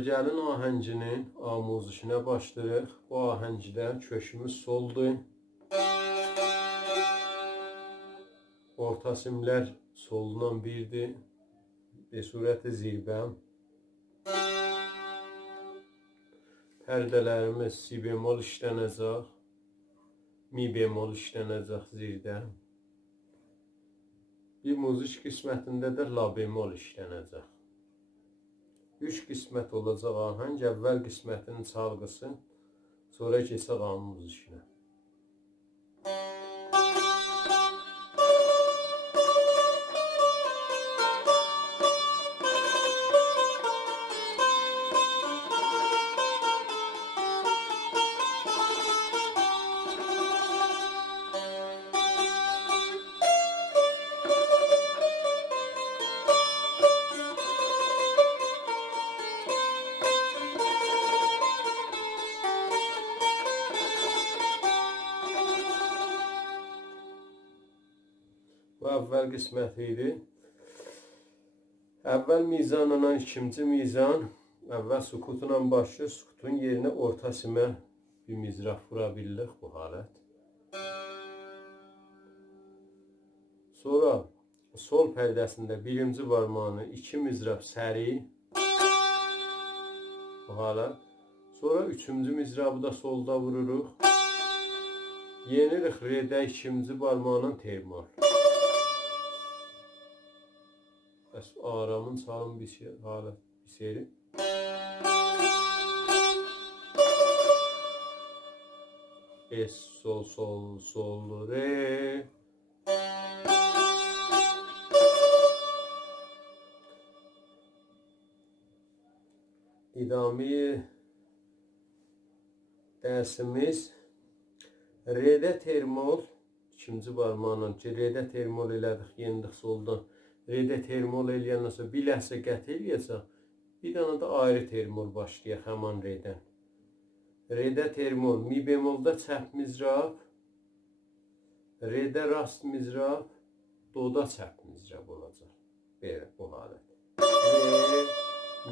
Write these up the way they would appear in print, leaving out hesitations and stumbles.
Qaragəlin ahənginin amuzişinə başlayırıq. Bu ahəngdə kökümüz soldur. Orta simlər solundan birdir. Surəti zirbəm. Pərdələrimiz si bemol işlənəcək. Mi bemol işlənəcək zirdə. Bir muziş qismətində də la bemol işlənəcək. 3 qismət olacaq ahəng. Əvvəl qismətinin çalğısı, sonra keçək amuz işinə. Bu əvvəl qisməti idi. Əvvəl mizanla ikinci mizan. Əvvəl sukutla başlayır. Sukutun yerinə orta simə bir mizraf vura bilirik bu halət. Sonra sol pərdəsində birinci barmağını 2 mizraf səri. Bu halət. Sonra üçüncü mizrafı da solda vururuq. Yenirik redə ikinci barmağla termol. Bəs aramın çalın bir şey, halət bir seri. Es, sol, sol, sol, re. İdami dərsimiz redə termol. İkinci barmağla redə termol elədik, yenidik soldan. Redə termol eləyəndən sonra bir ləhsə qət eləyəcək. Bir dənə də ayrı termol başlayaq həman redən. Redə termol mi bemolda çəp mizraf. Redə rast mizraf. Doda çəp mizraf olacaq. Belə bu halət. Re,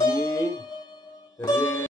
mi, re.